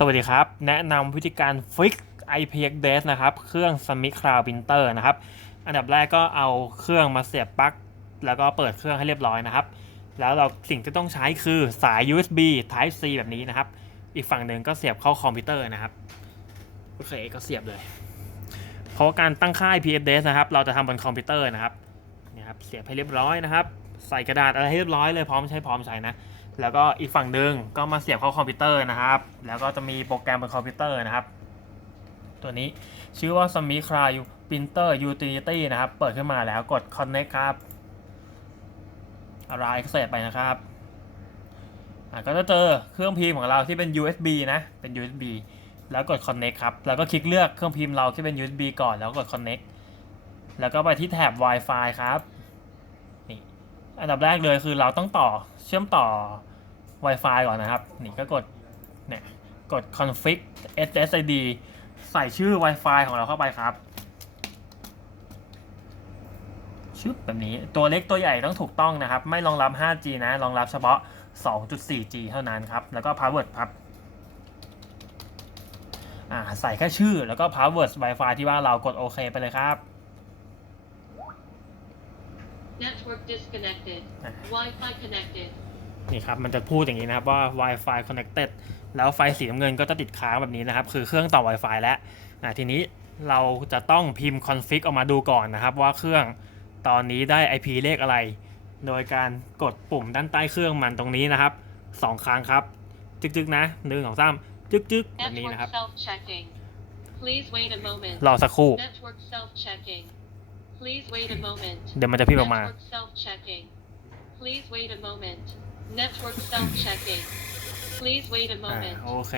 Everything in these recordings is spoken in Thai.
สวัสดีครับ แนะนำวิธีการฟิก IPX d e s นะครับ เครื่อง Summit Cloud Printer นะครับ อันดับแรกก็เอาเครื่องมาเสียบปลั๊กแล้วก็เปิดเครื่องให้เรียบร้อยนะครับ แล้วเราสิ่งที่ต้องใช้คือสาย USB Type C แบบนี้นะครับ อีกฝั่งหนึ่งก็เสียบเข้าคอมพิวเตอร์นะครับโอเคก็เสียบเลย เพราะว่าการตั้งค่า IPX d e s นะครับ เราจะทำบนคอมพิวเตอร์นะครับนี่ครับเสียบให้เรียบร้อยนะครับ ใส่กระดาษอะไรให้เรียบร้อยเลยพร้อมใช้พร้อมใช้นะ แล้วก็อีกฝั่งหนึ่งก็มาเสียบเข้าคอมพิวเตอร์นะครับ แล้วก็จะมีโปรแกรมบนคอมพิวเตอร์นะครับ ตัวนี้ชื่อว่า Sumi Cloud Printer Utility นะครับ เปิดขึ้นมาแล้วกด Connect ครับอะไรก็เสร็จไปนะครับก็จะเจอเครื่องพิมพ์ของเราที่เป็น USB นะ เป็น USB แล้วกด Connect ครับ แล้วก็คลิกเลือกเครื่องพิมพ์เราที่เป็น USB ก่อน แล้วกด Connect แล้วก็ไปที่แถบ Wi-Fi ครับ นี่ อันดับแรกเลยคือเราต้องต่อเชื่อมต่อ Wi-Fi ก่อนนะครับ นี่ก็กดเนี่ยกด config SSID ใส่ชื่อ Wi-Fi ของเราเข้าไปครับชึบแบบนี้ตัวเล็กตัวใหญ่ต้องถูกต้องนะครับ ไม่รองรับ 5G นะรองรับเฉพาะ 2.4G เท่านั้นครับ แล้วก็ password ครับอ่าใส่แค่ชื่อแล้วก็ password Wi-Fi ที่ว่าเรากดโอเคไปเลยครับ Network disconnected. Wi-Fi connected. นี่ครับมันจะพูดอย่างนี้นะครับว่า Wi-Fi connected แล้วไฟสีน้ำเงินก็จะติดค้างแบบนี้นะครับ คือเครื่องต่อ Wi-Fi แล้วอะทีนี้เราจะต้องพิมพ์ config ออกมาดูก่อนนะครับ ว่าเครื่องตอนนี้ได้ IP เลขอะไร โดยการกดปุ่มด้านใต้เครื่องมันตรงนี้นะครับสองครั้งครับ จึกๆนะหนึ่งสองสามจึกๆแบบนี้ Network นะครับ self-checking. Please wait a moment. รอสักครู่ Network self-checking. Please wait a moment. เดี๋ยวมันจะพิมพ์ออกมา Network self-checking. Please wait a moment. Network self-checking. Please wait a อ่า moment. โอเค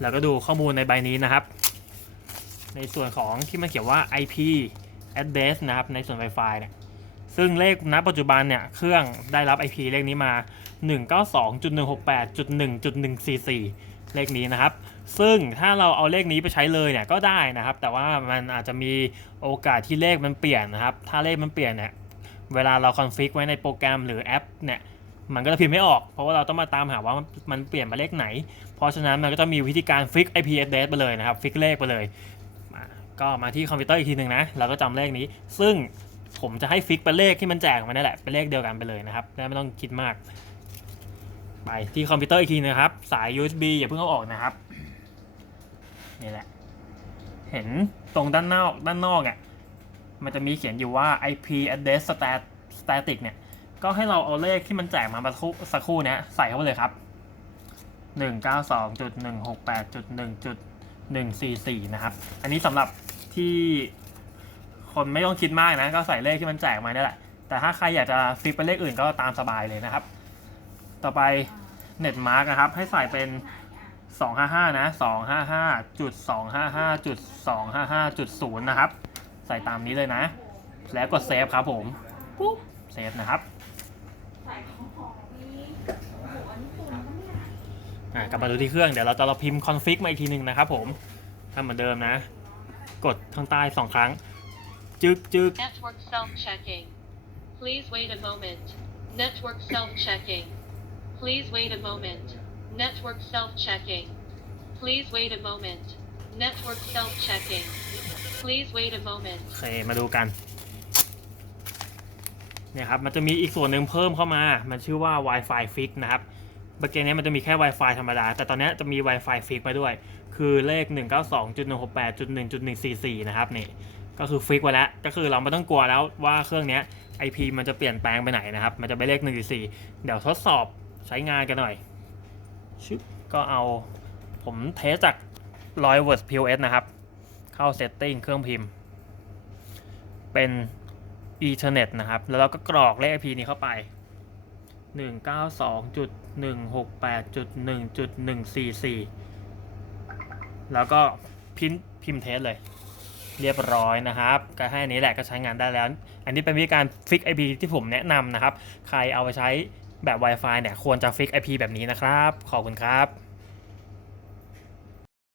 แล้วก็ดูข้อมูลในใบนี้นะครับ ในส่วนของที่มันเขียนว่า IP address นะครับ ในส่วน Wi-Fi เนี่ย ซึ่งเลขณปัจจุบันเนี่ย เครื่องได้รับ IP เลขนี้มา 192.168.1.144 เลขนี้นะครับ ซึ่งถ้าเราเอาเลขนี้ไปใช้เลยเนี่ย ก็ได้นะครับ แต่ว่ามันอาจจะมีโอกาสที่เลขมันเปลี่ยนนะครับ ถ้าเลขมันเปลี่ยนเนี่ย เวลาเราคอนฟิกไว้ในโปรแกรมหรือแอปเนี่ย มันก็จะพิมพ์ไม่ออก เพราะว่าเราต้องมาตามหาว่ามันเปลี่ยนมาเลขไหน เพราะฉะนั้นมันก็จะมีวิธีการฟิก IP address ไปเลยนะครับ ฟิกเลขไปเลย ก็มาที่คอมพิวเตอร์อีกทีหนึ่งนะ เราก็จำเลขนี้ ซึ่งผมจะให้ฟิกเป็นเลขที่มันแจกมานี่แหละ เป็นเลขเดียวกันไปเลยนะครับไม่ต้องคิดมาก ไปที่คอมพิวเตอร์อีกทีนะครับ สาย USB อย่าเพิ่งเอาออกนะครับ นี่แหละ เห็นตรงด้านนอกด้านนอกอะ มันจะมีเขียนอยู่ว่า IP address stat static เนี่ย ก็ให้เราเอาเลขที่มันแจกมาสักครู่สักครู่นี้ใส่เข้าไปเลยครับ 192.168.1.144 นะครับ อันนี้สำหรับที่คนไม่ต้องคิดมากนะ ก็ใส่เลขที่มันแจกมาเนี่ยแหละ แต่ถ้าใครอยากจะฟิกเป็นเลขอื่นก็ตามสบายเลยนะครับ ต่อไปเน็ตมาร์กนะครับ ให้ใส่เป็น 255 นะ 255.255.255.0 นะครับ ใส่ตามนี้เลยนะ แล้วกดเซฟครับผม ปุ๊บ เซฟนะครับ อะกลับมาดูที่เครื่อง เดี๋ยวเราจะเราพิมพ์ config มาอีกทีหนึ่งนะครับผมทำเหมือนเดิมนะ กดข้างใต้สองครั้ง จึกจึก Network self-checking. Please wait a moment. Network self-checking. Please wait a moment. Network self-checking. Please wait a moment. Network self-checking. Please wait a moment. โอเคมาดูกัน เนี่ยครับ มันจะมีอีกส่วนหนึ่งเพิ่มเข้ามา มันชื่อว่า Wi-Fi Fix นะครับ เมื่อกี้นี้มันจะมีแค่ Wi-Fi ธรรมดา แต่ตอนนี้จะมี Wi-Fi Fix มาด้วย คือเลข 192.168.1.144 นะครับนี่ก็คือฟิกไว้แล้ว ก็คือเราไม่ต้องกลัวแล้วว่าเครื่องนี้ IP มันจะเปลี่ยนแปลงไปไหนนะครับ มันจะไปเลข 14 เดี๋ยวทดสอบใช้งานกันหน่อยชึบก็เอาผมเทสจาก100 w POS นะครับ เข้า Setting เครื่องพิมพ์ เป็น Ethernet นะครับ แล้วเราก็กรอกเลข IP นี้เข้าไป 192.168.1.144 แล้วก็พิมพ์พิมพ์เทสเลย เรียบร้อยนะครับ ก็ให้อันนี้แหละก็ใช้งานได้แล้ว อันนี้เป็นวิธีการฟิก IP ที่ผมแนะนำนะครับ ใครเอาไปใช้แบบ Wi-Fi เนี่ยควรจะฟิก IP แบบนี้นะครับ ขอบคุณครับ